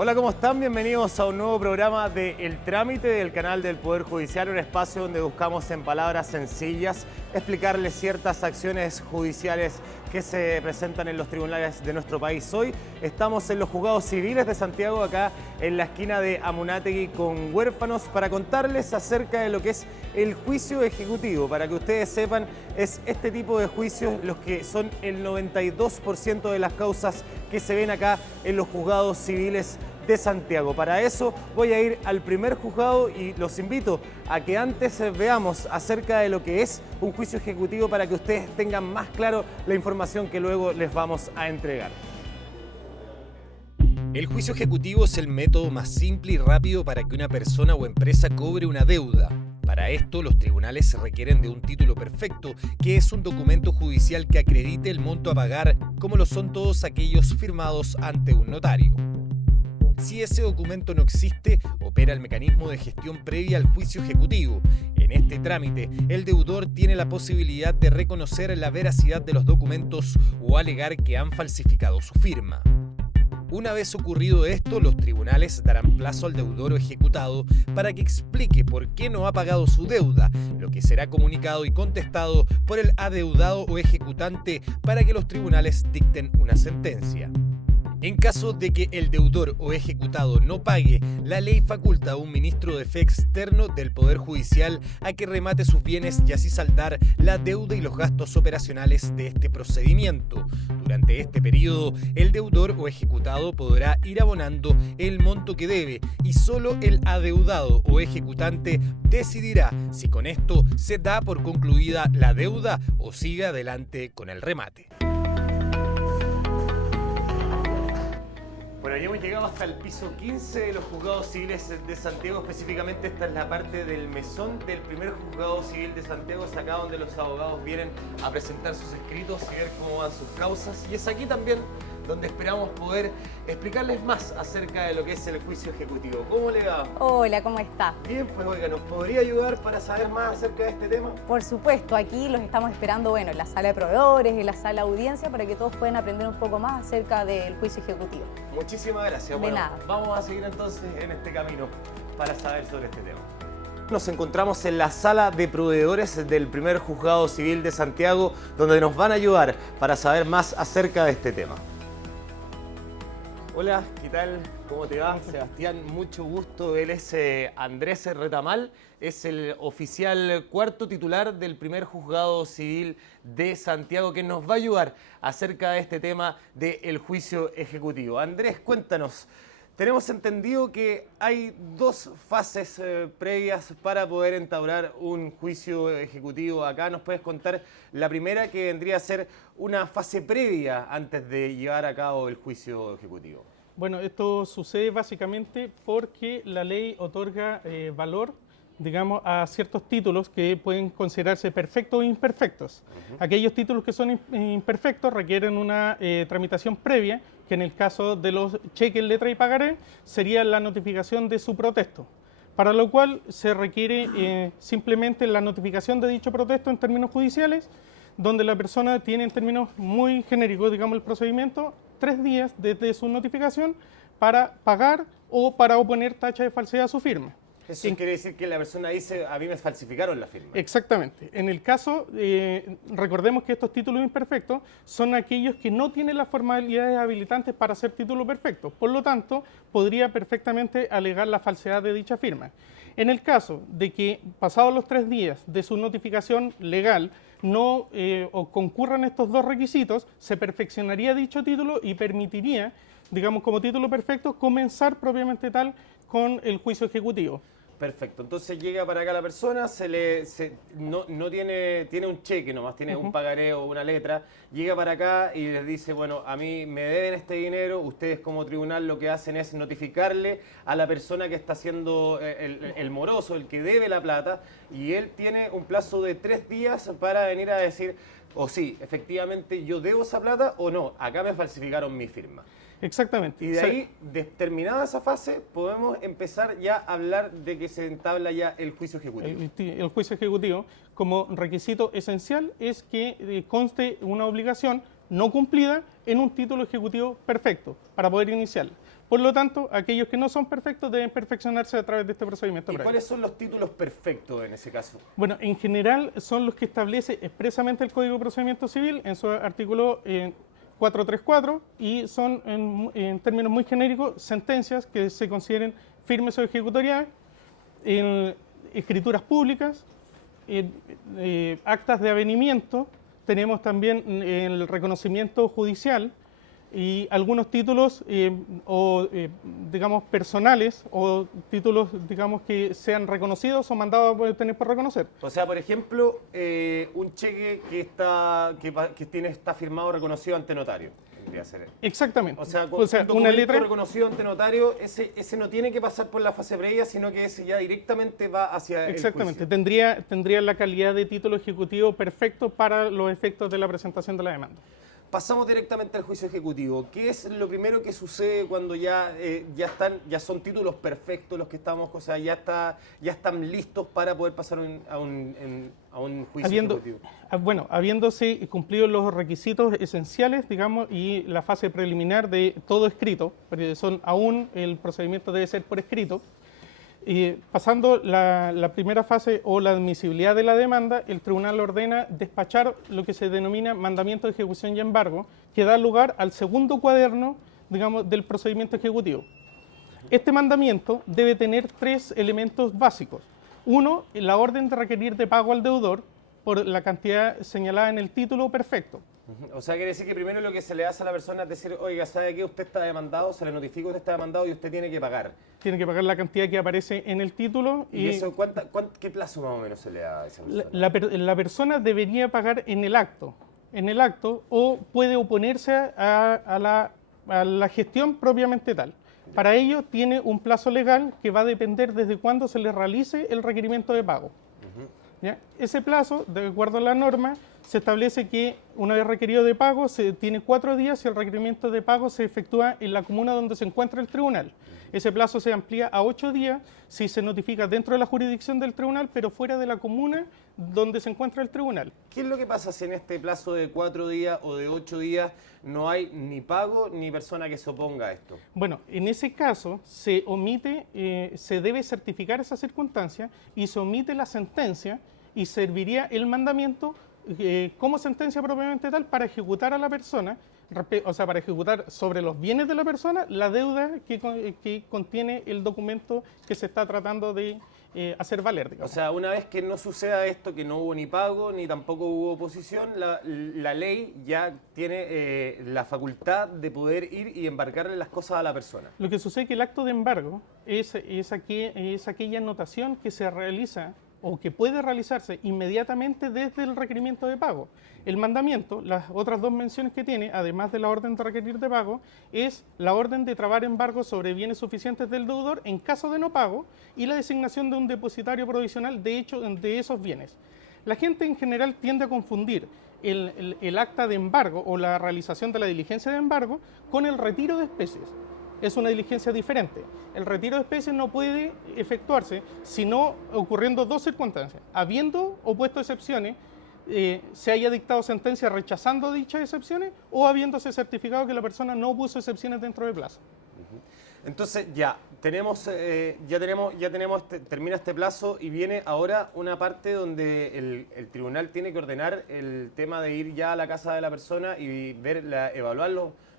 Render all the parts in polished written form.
Hola, ¿cómo están? Bienvenidos a un nuevo programa de El Trámite del canal del Poder Judicial, un espacio donde buscamos en palabras sencillas explicarles ciertas acciones judiciales que se presentan en los tribunales de nuestro país. Hoy estamos en los juzgados civiles de Santiago, acá en la esquina de Amunátegui con Huérfanos, para contarles acerca de lo que es el juicio ejecutivo. Para que ustedes sepan, es este tipo de juicios los que son el 92% de las causas que se ven acá en los juzgados civiles de Santiago. Para eso voy a ir al primer juzgado y los invito a que antes veamos acerca de lo que es un juicio ejecutivo para que ustedes tengan más claro la información que luego les vamos a entregar. El juicio ejecutivo es el método más simple y rápido para que una persona o empresa cobre una deuda. Para esto, los tribunales se requieren de un título perfecto, que es un documento judicial que acredite el monto a pagar, como lo son todos aquellos firmados ante un notario. Si ese documento no existe, opera el mecanismo de gestión previa al juicio ejecutivo. En este trámite, el deudor tiene la posibilidad de reconocer la veracidad de los documentos o alegar que han falsificado su firma. Una vez ocurrido esto, los tribunales darán plazo al deudor o ejecutado para que explique por qué no ha pagado su deuda, lo que será comunicado y contestado por el adeudado o ejecutante para que los tribunales dicten una sentencia. En caso de que el deudor o ejecutado no pague, la ley faculta a un ministro de fe externo del Poder Judicial a que remate sus bienes y así saldar la deuda y los gastos operacionales de este procedimiento. Durante este periodo, el deudor o ejecutado podrá ir abonando el monto que debe y solo el adeudado o ejecutante decidirá si con esto se da por concluida la deuda o sigue adelante con el remate. Bueno, ya hemos llegado hasta el piso 15 de los juzgados civiles de Santiago. Específicamente esta es la parte del mesón del primer juzgado civil de Santiago. Es acá donde los abogados vienen a presentar sus escritos y ver cómo van sus causas. Y es aquí también donde esperamos poder explicarles más acerca de lo que es el juicio ejecutivo. ¿Cómo le va? Hola, ¿cómo está? Bien, pues oiga, ¿nos podría ayudar para saber más acerca de este tema? Por supuesto, aquí los estamos esperando, en la sala de proveedores, en la sala de audiencia, para que todos puedan aprender un poco más acerca del juicio ejecutivo. Muchísimas gracias. De nada. Vamos a seguir entonces en este camino para saber sobre este tema. Nos encontramos en la sala de proveedores del primer juzgado civil de Santiago, donde nos van a ayudar para saber más acerca de este tema. Hola, ¿qué tal? ¿Cómo te va? Sebastián, mucho gusto. Él es Andrés Retamal, es el oficial cuarto titular del primer juzgado civil de Santiago, que nos va a ayudar acerca de este tema del juicio ejecutivo. Andrés, cuéntanos. Tenemos entendido que hay dos fases previas para poder entablar un juicio ejecutivo. Acá nos puedes contar la primera, que vendría a ser una fase previa antes de llevar a cabo el juicio ejecutivo. Bueno, esto sucede básicamente porque la ley otorga valor, digamos, a ciertos títulos que pueden considerarse perfectos o imperfectos. Aquellos títulos que son imperfectos requieren una tramitación previa, que en el caso de los cheques, letra y pagaré, sería la notificación de su protesto, para lo cual se requiere simplemente la notificación de dicho protesto en términos judiciales, donde la persona tiene, en términos muy genéricos, digamos, el procedimiento, 3 días desde su notificación para pagar o para oponer tacha de falsedad a su firma. Eso quiere decir que la persona dice, a mí me falsificaron la firma. Exactamente. En el caso, recordemos que estos títulos imperfectos son aquellos que no tienen las formalidades habilitantes para ser título perfecto. Por lo tanto, podría perfectamente alegar la falsedad de dicha firma. En el caso de que, pasados los 3 días de su notificación legal, no o concurran estos dos requisitos, se perfeccionaría dicho título y permitiría, digamos, como título perfecto, comenzar propiamente tal con el juicio ejecutivo. Perfecto, entonces llega para acá la persona, no tiene un cheque nomás, tiene un pagaré o una letra, llega para acá y les dice, bueno, a mí me deben este dinero, ustedes como tribunal lo que hacen es notificarle a la persona que está haciendo el moroso, el que debe la plata, y él tiene un plazo de 3 días para venir a decir, o sí, efectivamente yo debo esa plata o no, acá me falsificaron mi firma. Exactamente. Y de ahí, terminada esa fase, podemos empezar ya a hablar de que se entabla ya el juicio ejecutivo. El juicio ejecutivo, como requisito esencial, es que conste una obligación no cumplida en un título ejecutivo perfecto para poder iniciarla. Por lo tanto, aquellos que no son perfectos deben perfeccionarse a través de este procedimiento ¿Y previo. cuáles son los títulos perfectos en ese caso? Bueno, en general son los que establece expresamente el Código de Procedimiento Civil en su artículo 434 y son, en términos muy genéricos, sentencias que se consideren firmes o ejecutoriadas, en escrituras públicas, actas de avenimiento, tenemos también el reconocimiento judicial y algunos títulos digamos personales o títulos digamos que sean reconocidos o mandados a tener por reconocer. O sea, por ejemplo, un cheque que está firmado reconocido ante notario. Exactamente. O sea, una documento letra reconocido ante notario, ese no tiene que pasar por la fase previa, sino que ese ya directamente va hacia exactamente, el juicio. tendría la calidad de título ejecutivo perfecto para los efectos de la presentación de la demanda. Pasamos directamente al juicio ejecutivo. ¿Qué es lo primero que sucede cuando ya son títulos perfectos los que estamos, o sea, ya están listos para poder pasar a un juicio ejecutivo? Bueno, habiéndose cumplido los requisitos esenciales, digamos, y la fase preliminar de todo escrito, porque aún el procedimiento debe ser por escrito. Pasando la primera fase o la admisibilidad de la demanda, el tribunal ordena despachar lo que se denomina mandamiento de ejecución y embargo, que da lugar al segundo cuaderno, digamos, del procedimiento ejecutivo. Este mandamiento debe tener 3 elementos básicos. Uno, la orden de requerir de pago al deudor por la cantidad señalada en el título perfecto. O sea, quiere decir que primero lo que se le hace a la persona es decir, oiga, ¿sabe qué? Usted está demandado, se le notifica que usted está demandado y usted tiene que pagar. Tiene que pagar la cantidad que aparece en el título. ¿Y eso qué plazo más o menos se le da a esa persona? La persona debería pagar en el acto, o puede oponerse a la gestión propiamente tal. Para ello tiene un plazo legal que va a depender desde cuándo se le realice el requerimiento de pago. ¿Ya? Ese plazo, de acuerdo a la norma, se establece que una vez requerido de pago se tiene 4 días y el requerimiento de pago se efectúa en la comuna donde se encuentra el tribunal. Ese plazo se amplía a 8 días si se notifica dentro de la jurisdicción del tribunal, pero fuera de la comuna donde se encuentra el tribunal. ¿Qué es lo que pasa si en este plazo de 4 días o de 8 días no hay ni pago ni persona que se oponga a esto? Bueno, en ese caso se debe certificar esa circunstancia y se omite la sentencia y serviría el mandamiento como sentencia propiamente tal para ejecutar a la persona, o sea, para ejecutar sobre los bienes de la persona la deuda que contiene el documento que se está tratando de hacer valer, digamos. O sea, una vez que no suceda esto, que no hubo ni pago ni tampoco hubo oposición, la ley ya tiene la facultad de poder ir y embarcarle las cosas a la persona. Lo que sucede es que el acto de embargo es aquella anotación que se realiza o que puede realizarse inmediatamente desde el requerimiento de pago. El mandamiento, las otras 2 menciones que tiene, además de la orden de requerir de pago, es la orden de trabar embargo sobre bienes suficientes del deudor en caso de no pago y la designación de un depositario provisional de esos bienes. La gente en general tiende a confundir el acta de embargo o la realización de la diligencia de embargo con el retiro de especies. Es una diligencia diferente. El retiro de especies no puede efectuarse sino ocurriendo 2 circunstancias. Habiendo opuesto excepciones, se haya dictado sentencia rechazando dichas excepciones o habiéndose certificado que la persona no opuso excepciones dentro del plazo. Entonces termina este plazo y viene ahora una parte donde el tribunal tiene que ordenar el tema de ir ya a la casa de la persona y evaluar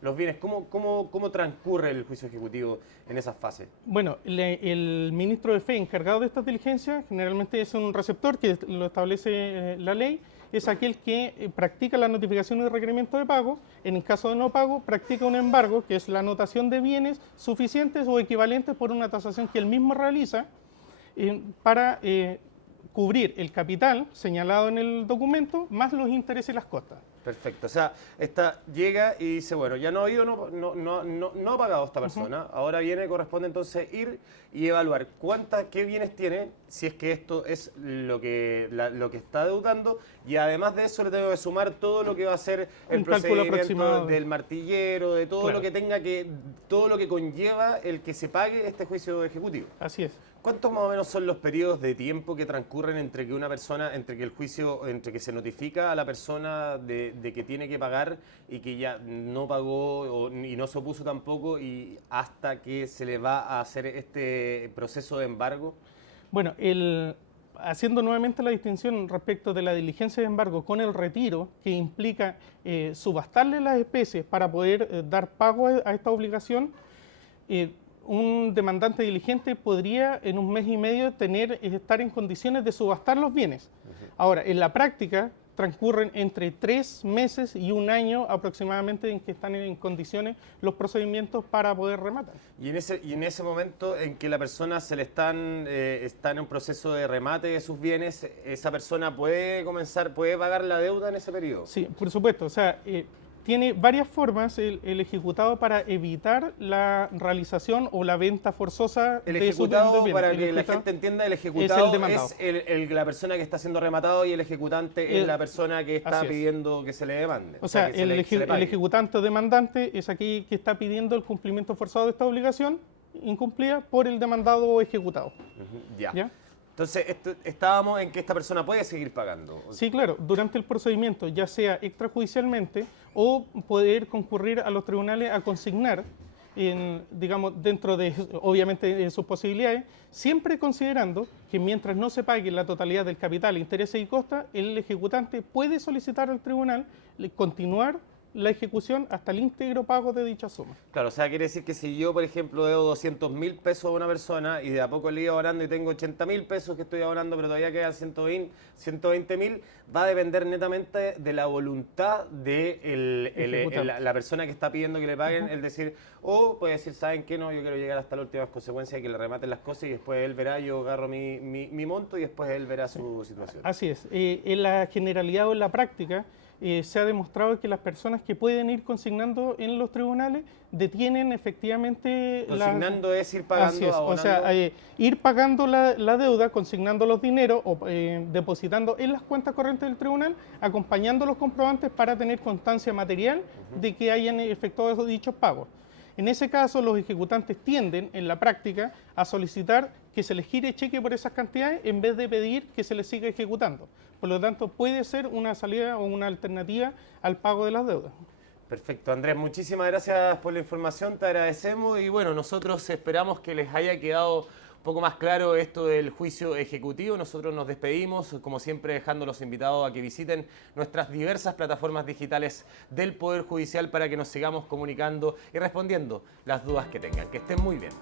los bienes. ¿Cómo transcurre el juicio ejecutivo en esas fases? Bueno, el ministro de Fe encargado de estas diligencias generalmente es un receptor que lo establece la ley, es aquel que practica la notificación y requerimiento de pago. En el caso de no pago, practica un embargo, que es la anotación de bienes suficientes o equivalentes por una tasación que él mismo realiza para cubrir el capital señalado en el documento más los intereses y las costas. Perfecto. O sea, esta llega y dice, bueno, ya no ha ido, no ha pagado esta persona. Ahora corresponde entonces ir y evaluar qué bienes tiene, si es que esto es lo que está deudando, y además de eso le tengo que sumar todo lo que va a ser el procedimiento del martillero, de todo lo que tenga todo lo que conlleva el que se pague este juicio ejecutivo. Así es. ¿Cuántos más o menos son los periodos de tiempo que transcurren entre que una persona, entre que el juicio, entre que se notifica a la persona de que tiene que pagar y que ya no pagó y no se opuso tampoco, y hasta que se le va a hacer este proceso de embargo? Bueno, haciendo nuevamente la distinción respecto de la diligencia de embargo con el retiro, que implica subastarle las especies para poder dar pago a esta obligación, un demandante diligente podría en un mes y medio estar en condiciones de subastar los bienes. Ahora, en la práctica transcurren entre 3 meses y 1 año aproximadamente en que están en condiciones los procedimientos para poder rematar. Y en ese momento en que la persona está en un proceso de remate de sus bienes, ¿esa persona puede pagar la deuda en ese periodo? Sí, por supuesto. O sea, tiene varias formas el ejecutado para evitar la realización o la venta forzosa de sus bienes. Para que la gente entienda, el ejecutado es la persona que está siendo rematado, y el ejecutante es la persona que está pidiendo que se le demande. O sea, el ejecutante o demandante es aquel que está pidiendo el cumplimiento forzado de esta obligación incumplida por el demandado o ejecutado. ¿Ya? Entonces, estábamos en que esta persona puede seguir pagando. Sí, claro, durante el procedimiento, ya sea extrajudicialmente o poder concurrir a los tribunales a consignar, digamos, dentro de, obviamente, de sus posibilidades, siempre considerando que mientras no se pague la totalidad del capital, intereses y costas, el ejecutante puede solicitar al tribunal continuar la ejecución hasta el íntegro pago de dicha suma. Claro, o sea, quiere decir que si yo, por ejemplo, debo 200.000 pesos a una persona y de a poco le iba abonando y tengo 80.000 pesos que estoy abonando, pero todavía quedan 120.000, va a depender netamente de la voluntad de la persona que está pidiendo que le paguen, el decir, o puede decir, ¿saben qué? No, yo quiero llegar hasta las últimas consecuencias y que le rematen las cosas, y después él verá, yo agarro mi monto y después él verá su situación. Así es. En la generalidad o en la práctica, se ha demostrado que las personas que pueden ir consignando en los tribunales detienen efectivamente... Consignando es ir pagando, así es, abonando. O sea, ir pagando la deuda, consignando los dineros o depositando en las cuentas corrientes del tribunal, acompañando los comprobantes para tener constancia material de que hayan efectuado dichos pagos. En ese caso, los ejecutantes tienden, en la práctica, a solicitar que se les gire cheque por esas cantidades en vez de pedir que se les siga ejecutando. Por lo tanto, puede ser una salida o una alternativa al pago de las deudas. Perfecto, Andrés, muchísimas gracias por la información, te agradecemos, y bueno, nosotros esperamos que les haya quedado un poco más claro esto del juicio ejecutivo. Nosotros nos despedimos, como siempre, dejando a los invitados a que visiten nuestras diversas plataformas digitales del Poder Judicial para que nos sigamos comunicando y respondiendo las dudas que tengan. Que estén muy bien.